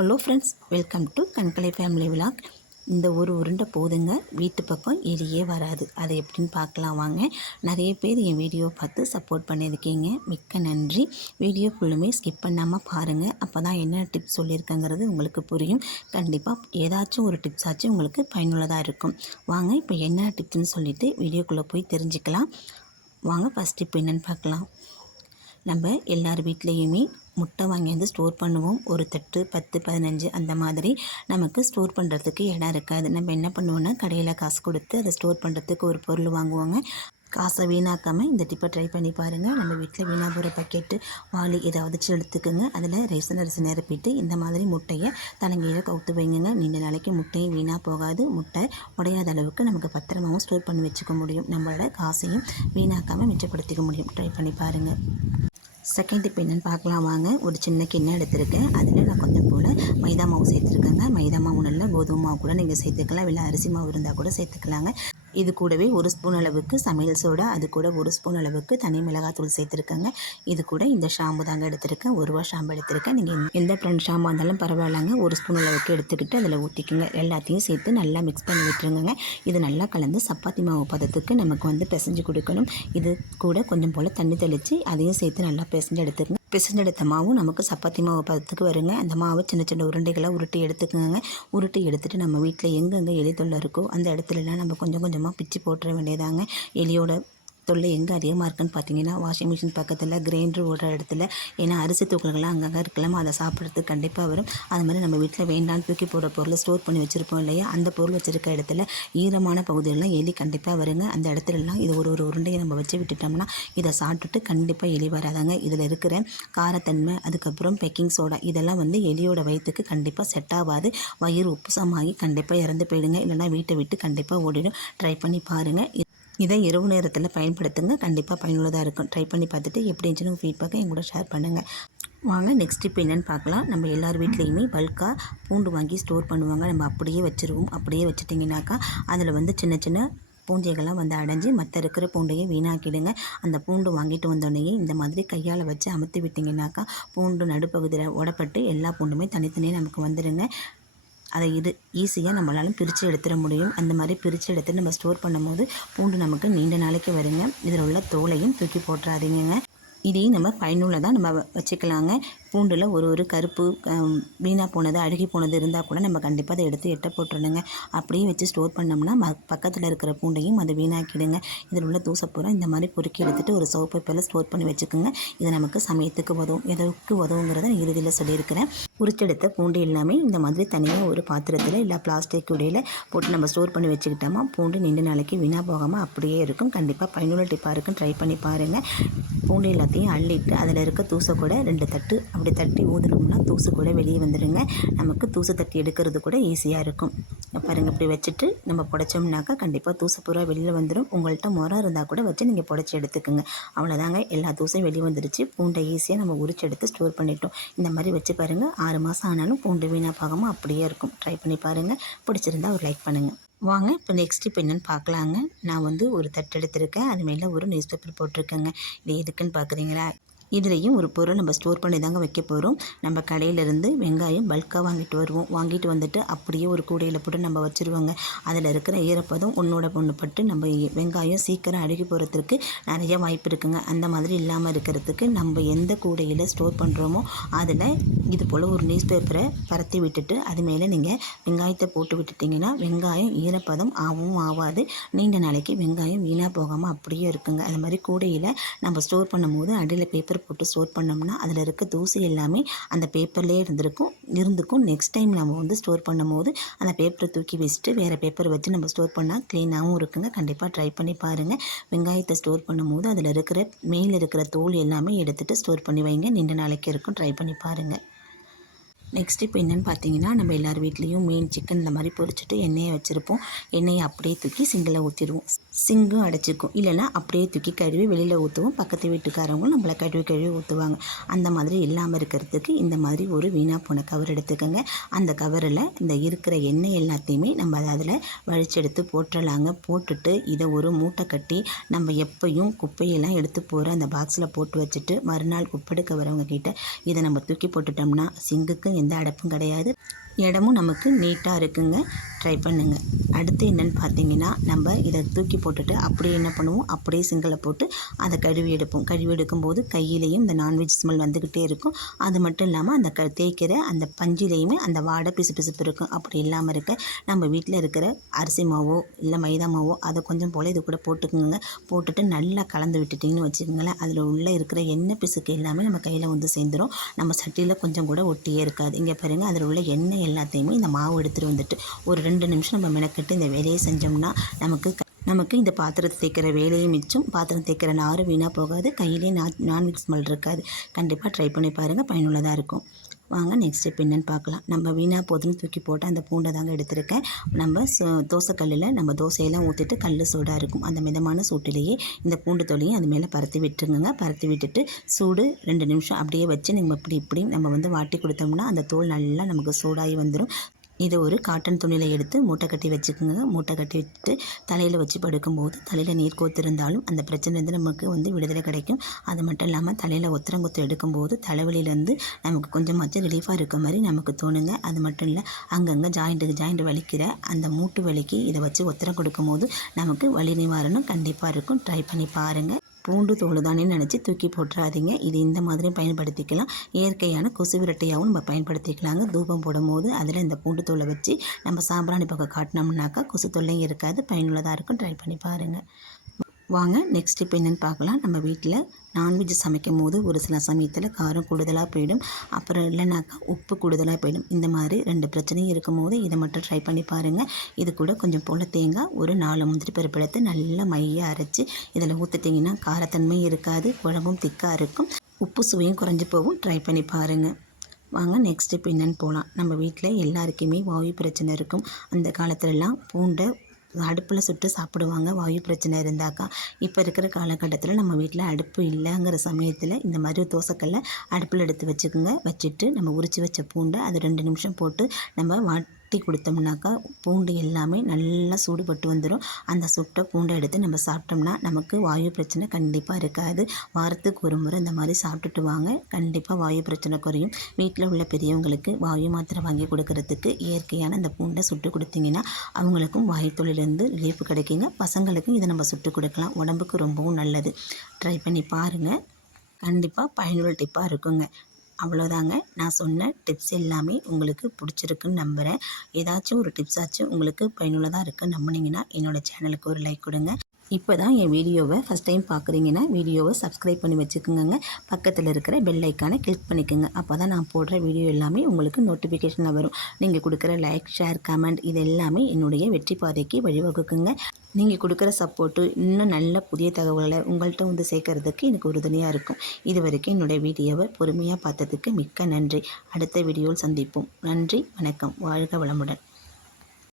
Hello friends, welcome to Kankalai family vlog. இந்த ஒரு உருண்டை போதுங்க, வீட்டு பக்கம் எலியே வராது. அதை எப்படின்னு பார்க்கலாம் வாங்க. நிறைய பேர் என் வீடியோவை பார்த்து சப்போர்ட் பண்ணியிருக்கீங்க, மிக்க நன்றி. வீடியோ ஃபுல்லுமே ஸ்கிப் பண்ணாமல் பாருங்கள். அப்போ தான் என்ன டிப்ஸ் சொல்லியிருக்கேங்கிறது உங்களுக்கு புரியும். கண்டிப்பாக ஏதாச்சும் ஒரு டிப்ஸ் ஆச்சும் உங்களுக்கு பயனுள்ளதாக இருக்கும். வாங்க இப்போ என்ன டிப்ஸ்ன்னு சொல்லிவிட்டு வீடியோக்குள்ளே போய் தெரிஞ்சுக்கலாம் வாங்க. ஃபஸ்ட் டிப் என்னென்னு பார்க்கலாம். நம்ம எல்லார் வீட்லேயுமே முட்டை வாங்கி வந்து ஸ்டோர் பண்ணுவோம். ஒரு தட்டு 10 15 அந்த மாதிரி நமக்கு ஸ்டோர் பண்ணுறதுக்கு இடம் இருக்காது. நம்ம என்ன பண்ணுவோன்னா, கடையில் காசு கொடுத்து அதை ஸ்டோர் பண்ணுறதுக்கு ஒரு பொருள் வாங்குவாங்க. காசை வீணாக்காமல் இந்த டிப்பை ட்ரை பண்ணி பாருங்கள். நம்ம வீட்டில் வீணாக போகிற பக்கெட்டு வாளி ஏதாவதுச்சு எடுத்துக்கோங்க. அதில் ரேஷன் அரிசி நிரப்பிட்டு இந்த மாதிரி முட்டையை தலைங்கீழ கவுத்து வைங்க. நீண்ட நாளைக்கு முட்டையும் வீணாக போகாது. முட்டை உடையாத அளவுக்கு நமக்கு பத்திரமாகவும் ஸ்டோர் பண்ணி வச்சுக்க முடியும். நம்மளோட காசையும் வீணாக்காமல் மிச்சப்படுத்திக்க முடியும். ட்ரை பண்ணி பாருங்கள். செகண்ட் டிப் என்னென்னு பார்க்கலாம் வாங்க. ஒரு சின்ன கிண்ணம் எடுத்துருக்கேன். அதில் நான் கொஞ்சம் போல் மைதா மாவு சேர்த்துருக்கேங்க. மைதா மாவு நல்ல கோதுமை மாவு கூட நீங்கள் சேர்த்துக்கலாம், இல்லை அரிசி மாவு இருந்தால் கூட சேர்த்துக்கலாங்க. இது கூடவே 1 ஸ்பூன் அளவுக்கு சமையல் சோடா, அது கூட 1 ஸ்பூன் அளவுக்கு தனி மிளகாத்தூள் சேர்த்துருக்கேங்க. இது கூட இந்த ஷாம்பு தாங்க எடுத்திருக்கேன். 1 ரூபா ஷாம்பு எடுத்திருக்கேன். நீங்கள் எந்த பிராண்ட் ஷாம்பு இருந்தாலும் பரவாயில்லைங்க. 1 ஸ்பூன் அளவுக்கு எடுத்துக்கிட்டு அதில் ஊற்றிக்குங்க. எல்லாத்தையும் சேர்த்து நல்லா மிக்ஸ் பண்ணி விட்டுருங்க. இது நல்லா கலந்து சப்பாத்தி மாவு பதத்துக்கு நமக்கு வந்து பிசைஞ்சு கொடுக்கணும். இது கூட கொஞ்சம் போல் தண்ணி தெளித்து அதையும் சேர்த்து நல்லா பிசைஞ்சு எடுத்துக்கங்க. பிசைஞ்செடுத்த மாவும் நமக்கு சப்பாத்தி மாவு பதத்துக்கு வருங்க. அந்த மாவு சின்ன சின்ன உருண்டைகளாக உருட்டி எடுத்துக்கோங்க. உருட்டி எடுத்துகிட்டு நம்ம வீட்டில் எங்கெங்கே எலி தொல்லை இருக்கோ அந்த இடத்துலலாம் நம்ம கொஞ்சம் கொஞ்சமாக பிச்சு போட்டுற வேண்டியதாங்க. எலியோட தொல்லை எங்கே அதிகமாக இருக்குன்னு பார்த்தீங்கன்னா, வாஷிங் மிஷின் பக்கத்தில், கிரைண்டர் ஓடுற இடத்துல. ஏன்னா அரிசி தூக்கல்கள்லாம் அங்கங்கே இருக்கலாமா, அதை சாப்பிட்றதுக்கு கண்டிப்பாக வரும். அது மாதிரி நம்ம வீட்டில் வேண்டான்னு தூக்கி போடுற பொருளை ஸ்டோர் பண்ணி வச்சுருப்போம் இல்லையா, அந்த பொருள் வச்சுருக்க இடத்துல ஈரமான பகுதிகளெலாம் எலி கண்டிப்பாக வருங்க. அந்த இடத்துலலாம் இது ஒரு உருண்டையை நம்ம வச்சு விட்டுட்டோம்னா இதை சாப்பிட்டுட்டு கண்டிப்பாக எலி வராதாங்க. இதில் இருக்கிற காரத்தன்மை, அதுக்கப்புறம் பேக்கிங் சோடா, இதெல்லாம் வந்து எலியோட வயிற்றுக்கு கண்டிப்பாக செட் ஆகாது. வயிறு உப்புசமாகி கண்டிப்பாக இறந்து போயிடுங்க. இல்லைனா வீட்டை விட்டு கண்டிப்பாக ஓடிடும். ட்ரை பண்ணி பாருங்கள். இதை இரவு நேரத்தில் பயன்படுத்துங்க. கண்டிப்பாக பயனுள்ளதாக இருக்கும். ட்ரை பண்ணி பார்த்துட்டு எப்படி இருந்துச்சுன்னு ஃபீட்பேக்கை என் கூட ஷேர் பண்ணுங்கள். வாங்க நெக்ஸ்ட் டிப் என்னென்னு பார்க்கலாம். நம்ம எல்லார் வீட்லேயுமே பல்காக பூண்டு வாங்கி ஸ்டோர் பண்ணுவாங்க. நம்ம அப்படியே வச்சுருவோம். அப்படியே வச்சுட்டிங்கனாக்கா அதில் வந்து சின்ன சின்ன பூஞ்சைகள்லாம் வந்து அடைஞ்சு மற்ற இருக்கிற பூண்டையை வீணாக்கிடுங்க. அந்த பூண்டு வாங்கிட்டு வந்தோடனே இந்த மாதிரி கையால் வச்சு அமுத்தி விட்டிங்கனாக்கா பூண்டு நடுப்பகுதியில் உடப்பட்டு எல்லா பூண்டுமே தனித்தனியாக நமக்கு வந்துடுங்க. அதை ஈஸியாக நம்மளாலும் பிரித்து எடுத்துட முடியும். அந்த மாதிரி பிரித்து எடுத்து நம்ம ஸ்டோர் பண்ணும்போது பூண்டு நமக்கு நீண்ட நாளைக்கு வருங்க. இதில் உள்ள தோலையும் தூக்கி போட்டுறாதீங்க. இதையும் நம்ம பயனுள்ளதாக நம்ம வச்சுக்கலாங்க. பூண்டில் ஒரு கருப்பு வீணாக போனது, அழுகி போனது இருந்தால் கூட நம்ம கண்டிப்பாக அதை எடுத்து எட்ட போட்டுருணுங்க. அப்படியே வச்சு ஸ்டோர் பண்ணோம்னா பக்கத்தில் இருக்கிற பூண்டையும் அதை வீணாக்கிடுங்க. இதில் உள்ள தூசப்பூரா இந்த மாதிரி பொறுக்கி எடுத்துகிட்டு ஒரு சோப்பு பேப்பரில் ஸ்டோர் பண்ணி வச்சுக்கோங்க. இது நமக்கு சமயத்துக்கு உதவும். எதற்கு உதவுங்கிறத இறுதியில் சொல்லியிருக்கிறேன். உரிச்செடுத்த பூண்டு எல்லாமே இந்த மாதிரி தனியாக ஒரு பாத்திரத்தில் இல்லை பிளாஸ்டிக் உடையில் போட்டு நம்ம ஸ்டோர் பண்ணி வச்சுக்கிட்டோமா பூண்டு நீண்ட நாளைக்கு வீணாக போகாமல் அப்படியே இருக்கும். கண்டிப்பாக பயனுள்ள டிப்பாக இருக்குன்னு ட்ரை பண்ணி பாருங்கள். பூண்டு எல்லாத்தையும் அள்ளிட்டு அதில் இருக்க தூசை கூட 2 தட்டு அப்படி தட்டி ஊதுனோம்னா தூசு கூட வெளியே வந்துடுங்க. நமக்கு தூசு தட்டி எடுக்கிறது கூட ஈஸியாக இருக்கும். பாருங்கள், இப்படி வச்சுட்டு நம்ம புடைச்சோம்னாக்கா கண்டிப்பாக தூசு பூரா வெளியில் வந்துடும். உங்கள்கிட்ட முறம் இருந்தால் கூட வச்சு நீங்கள் புடைச்சி எடுத்துக்கோங்க. அவ்வளோதாங்க, எல்லா தூசையும் வெளியே வந்துடுச்சு. பூண்டை ஈஸியாக நம்ம உரிச்சு எடுத்து ஸ்டோர் பண்ணிட்டோம். இந்த மாதிரி வச்சு பாருங்கள். 6 மாதம் ஆனாலும் பூண்டு வீணாக போகாமல் அப்படியே இருக்கும். ட்ரை பண்ணி பாருங்கள். பிடிச்சிருந்தா ஒரு லைக் பண்ணுங்கள். வாங்க இப்போ நெக்ஸ்ட் இப்போ என்னென்னு பார்க்கலாங்க. நான் வந்து ஒரு தட்டு எடுத்திருக்கேன். அது மேலே ஒரு நியூஸ் பேப்பர் போட்டிருக்கேங்க. இது எதுக்குன்னு பார்க்குறீங்களா? இதுலேயும் ஒரு பொருள் நம்ம ஸ்டோர் பண்ணி தாங்க வைக்க போகிறோம். நம்ம கடையிலேருந்து வெங்காயம் பல்காக வாங்கிட்டு வருவோம். வாங்கிட்டு வந்துட்டு அப்படியே ஒரு கூடையில் போட்டு நம்ம வச்சுருவோங்க. அதில் இருக்கிற ஈரப்பதம் ஒன்று பட்டு நம்ம வெங்காயம் சீக்கிரம் அழுகி போகிறதுக்கு நிறைய வாய்ப்பு இருக்குங்க. அந்த மாதிரி இல்லாமல் இருக்கிறதுக்கு நம்ம எந்த கூடையில் ஸ்டோர் பண்ணுறோமோ அதில் இது போல் ஒரு நியூஸ் பேப்பரை பரத்தி விட்டுட்டு அது மேலே நீங்கள் வெங்காயத்தை போட்டு விட்டுட்டிங்கன்னா வெங்காயம் ஈரப்பதம் ஆகவும் ஆகாது. நீண்ட நாளைக்கு வெங்காயம் வீணாக போகாமல் அப்படியே இருக்குங்க. அது மாதிரி கூடையில் நம்ம ஸ்டோர் பண்ணும்போது அடியில் பேப்பர் போட்டு ஸ்டோர் பண்ணோம்னா அதில் இருக்க தூசி எல்லாமே அந்த பேப்பர்லேயே இருந்துக்கும். நெக்ஸ்ட் டைம் நம்ம வந்து ஸ்டோர் பண்ணும்போது அந்த பேப்பரை தூக்கி வச்சுட்டு வேறு பேப்பர் வச்சு நம்ம ஸ்டோர் பண்ணால் க்ளீனாகவும் இருக்குங்க. கண்டிப்பாக ட்ரை பண்ணி பாருங்கள். வெங்காயத்தை ஸ்டோர் பண்ணும்போது அதில் இருக்கிற மேலே இருக்கிற தோல் எல்லாமே எடுத்துகிட்டு ஸ்டோர் பண்ணி வைங்க. நீண்ட நாளைக்கு இருக்கும். ட்ரை பண்ணி பாருங்கள். நெக்ஸ்ட் இப்போ என்னென்னு பார்த்தீங்கன்னா, நம்ம எல்லார் வீட்லேயும் மீன், சிக்கன் இந்த மாதிரி பொரிச்சிட்டு எண்ணெயை வச்சுருப்போம். எண்ணெயை அப்படியே தூக்கி சிங்கில் ஊற்றிடுவோம். சிங்கும் அடைச்சிக்கும். இல்லைன்னா அப்படியே தூக்கி கழுவி வெளியில் ஊற்றுவோம். பக்கத்து வீட்டுக்காரவங்களும் நம்மளை கழுவி ஊற்றுவாங்க. அந்த மாதிரி இல்லாமல் இருக்கிறதுக்கு இந்த மாதிரி ஒரு வீணாக போன கவர் எடுத்துக்கோங்க. அந்த கவரில் இந்த இருக்கிற எண்ணெய் எல்லாத்தையுமே நம்ம அதில் வழிச்செடுத்து போட்டுடலாங்க. போட்டுட்டு இதை ஒரு மூட்டை கட்டி நம்ம எப்பையும் குப்பையெல்லாம் எடுத்து போகிற அந்த பாக்ஸில் போட்டு வச்சுட்டு மறுநாள் குப்பெடுக்க வரவங்க கிட்ட இதை நம்ம தூக்கி போட்டுட்டோம்னா சிங்குக்கும் எந்த அடைப்பும் கிடையாது, இடமும் நமக்கு நீட்டாக இருக்குங்க. ட்ரை பண்ணுங்கள். அடுத்து என்னென்னு பார்த்தீங்கன்னா, நம்ம இதை தூக்கி போட்டுட்டு அப்படியே என்ன பண்ணுவோம், அப்படியே சிங்கில் போட்டு அதை கழுவி எடுப்போம். கழுவி எடுக்கும்போது கையிலையும் இந்த நான்வெஜ் ஸ்மெல் வந்துக்கிட்டே இருக்கும். அது மட்டும் இல்லாமல் அந்த தேய்க்கிற அந்த பஞ்சிலையுமே அந்த வாடை பிசுபிசுப்பு இருக்கும். அப்படி இல்லாமல் இருக்க நம்ம வீட்டில் இருக்கிற அரிசி மாவோ இல்லை மைதா மாவோ அதை கொஞ்சம் போல் இது கூட போட்டுக்கோங்க. போட்டுட்டு நல்லா கலந்து விட்டுட்டிங்கன்னு வச்சுக்கோங்களேன், அதில் உள்ளே இருக்கிற எண்ணெய் பிசுக்கு எல்லாமே நம்ம கையில் வந்து சேர்ந்துடும். நம்ம சட்டியில் கொஞ்சம் கூட ஒட்டியே இருக்காது. இங்கே பாருங்கள், அதில் உள்ள எண்ணெய் எல்லாத்தையுமே இந்த மாவு எடுத்துகிட்டு வந்துட்டு ஒரு 2 நிமிஷம் நம்ம மெனக்கிட்டு இந்த வேலையை செஞ்சோம்னா நமக்கு இந்த பாத்திரத்தை தேய்க்கிற வேலையும் மிச்சம், பாத்திரம் தேய்க்கிற நாரும் வீணாக போகாது, கையிலே நான்வெஜ் ஸ்மெல் இருக்காது. கண்டிப்பாக ட்ரை பண்ணி பாருங்கள், பயனுள்ளதாக இருக்கும். வாங்க நெக்ஸ்ட் ஸ்டெப் என்னென்னு பார்க்கலாம். நம்ம வீணாக போதுன்னு தூக்கி போட்டு அந்த பூண்டை தாங்க எடுத்திருக்கேன். நம்ம தோசைக்கல்லில் நம்ம தோசையெல்லாம் ஊற்றிட்டு கல் சூடாக இருக்கும், அந்த மிதமான சூட்டிலேயே இந்த பூண்டு தொலியும் அது மேலே பரத்தி விட்டுருங்க. பரத்தி விட்டுட்டு சூடு 2 நிமிஷம் அப்படியே வச்சு நம்ம இப்படி நம்ம வந்து வாட்டி கொடுத்தோம்னா அந்த தோல் நல்லா நமக்கு சூடாகி வந்துடும். இதை ஒரு காட்டன் துணியில் எடுத்து மூட்டை கட்டி வச்சுக்கோங்க. மூட்டை கட்டி வச்சுட்டு தலையில் வச்சு படுக்கும்போது தலையில் நீர் கோத்திருந்தாலும் அந்த பிரச்சனைலேருந்து நமக்கு வந்து விடுதலை கிடைக்கும். அது மட்டும் இல்லாமல் தலையில் ஒத்தரங்கொத்து எடுக்கும்போது தலைவலியிலேருந்து நமக்கு கொஞ்சமாச்சும் ரிலீஃபாக இருக்க மாதிரி நமக்கு தோணுங்க. அது மட்டும் இல்லை, அங்கங்கே ஜாயிண்ட் வலிக்கிற அந்த மூட்டு வலிக்கு இதை வச்சு ஒத்தரம் கொடுக்கும்போது நமக்கு வலி நிவாரணம் கண்டிப்பாக இருக்கும். ட்ரை பண்ணி பாருங்கள். பூண்டு தோல் தானே நினச்சி தூக்கி போட்டுறாதீங்க. இது இந்த மாதிரியும் பயன்படுத்திக்கலாம். இயற்கையான கொசு விரட்டையாகவும் நம்ம பயன்படுத்திக்கலாங்க. தூபம் போடும்போது அதில் இந்த பூண்டு தோலை வச்சு நம்ம சாம்பிராணி பக்கம் காட்டினோம்னாக்கா கொசு தொல்லையும் இருக்காது, பயனுள்ளதாக இருக்கும். ட்ரை பண்ணி பாருங்கள். வாங்க நெக்ஸ்ட் இப்போ என்னென்னு பார்க்கலாம். நம்ம வீட்டில் நான்வெஜ் சமைக்கும் போது ஒரு சில சமயத்தில் காரம் கூடுதலாக போயிடும், அப்புறம் இல்லைனாக்கா உப்பு கூடுதலாக போயிடும். இந்த மாதிரி 2 பிரச்சனையும் இருக்கும் போது இதை மட்டும் ட்ரை பண்ணி பாருங்கள். இது கூட கொஞ்சம் போல் தேங்காய், ஒரு 4 முந்திரி பருப்பு எடுத்து நல்லா மையாக அரைச்சி இதில் ஊற்றிட்டிங்கன்னா காரத்தன்மையும் இருக்காது, குழம்பும் திக்காக இருக்கும், உப்பு சுவையும் குறைஞ்சி போகும். ட்ரை பண்ணி பாருங்கள். வாங்க நெக்ஸ்ட் இப்போ என்னென்னு போகலாம். நம்ம வீட்டில் எல்லாருக்குமே வாயு பிரச்சனை இருக்கும். அந்த காலத்துலலாம் பூண்டை அடுப்பில் சுட்டு சாப்பிடுவாங்க வாயு பிரச்சனை இருந்தாக்கா. இப்போ இருக்கிற காலகட்டத்தில் நம்ம வீட்டில் அடுப்பு இல்லைங்கிற சமயத்தில் இந்த மாதிரி தோசைக்கல்லை அடுப்பில் எடுத்து வச்சுக்கோங்க. வச்சுட்டு நம்ம உரித்து வச்ச பூண்டை அது 2 நிமிஷம் போட்டு நம்ம வாட்டி கொடுத்தோம்னாக்கா பூண்டு எல்லாமே நல்லா சூடுபட்டு வந்துடும். அந்த சுட்ட பூண்டை எடுத்து நம்ம சாப்பிட்டோம்னா நமக்கு வாயு பிரச்சனை கண்டிப்பாக இருக்காது. வாரத்துக்கு ஒரு முறை இந்த மாதிரி சாப்பிட்டுட்டு வாங்க, கண்டிப்பாக வாயு பிரச்சனை குறையும். வீட்டில் உள்ள பெரியவங்களுக்கு வாயு மாத்திரை வாங்கி கொடுக்கறதுக்கு இயற்கையான இந்த பூண்டை சுட்டு கொடுத்தீங்கன்னா அவங்களுக்கும் வாயு தொழிலேருந்து ரிலீஃப் கிடைக்குங்க. பசங்களுக்கும் இதை நம்ம சுட்டு கொடுக்கலாம், உடம்புக்கு ரொம்பவும் நல்லது. ட்ரை பண்ணி பாருங்கள், கண்டிப்பாக பயனுள்ள டிப்பாக இருக்குங்க. அவ்வளோதாங்க. நான் சொன்ன டிப்ஸ் எல்லாமே உங்களுக்கு பிடிச்சிருக்குன்னு நம்புகிறேன். ஏதாச்சும் ஒரு டிப்ஸாச்சும் உங்களுக்கு பயனுள்ளதாக இருக்குன்னு நம்பினீங்கன்னா என்னோடய சேனலுக்கு ஒரு லைக் கொடுங்க. இப்போ தான் என் வீடியோவை ஃபஸ்ட் டைம் பார்க்குறீங்கன்னா வீடியோவை சப்ஸ்கிரைப் பண்ணி வச்சுக்கோங்க. பக்கத்தில் இருக்கிற பெல் ஐக்கானை கிளிக் பண்ணிக்கோங்க. அப்போ தான் நான் போடுற வீடியோ எல்லாமே உங்களுக்கு நோட்டிஃபிகேஷனில் வரும். நீங்கள் கொடுக்குற லைக், ஷேர், கமெண்ட் இது எல்லாமே என்னுடைய வெற்றி பாதைக்கு வழிவகுக்குங்க. நீங்கள் கொடுக்குற சப்போர்ட்டு இன்னும் நல்ல புதிய தகவல்களை உங்கள்கிட்ட வந்து சேர்க்கறதுக்கு எனக்கு உறுதுணையாக இருக்கும். இது வரைக்கும் என்னுடைய வீடியோவை பொறுமையாக பார்த்ததுக்கு மிக்க நன்றி. அடுத்த வீடியோவில் சந்திப்போம். நன்றி, வணக்கம், வாழ்க வளமுடன்.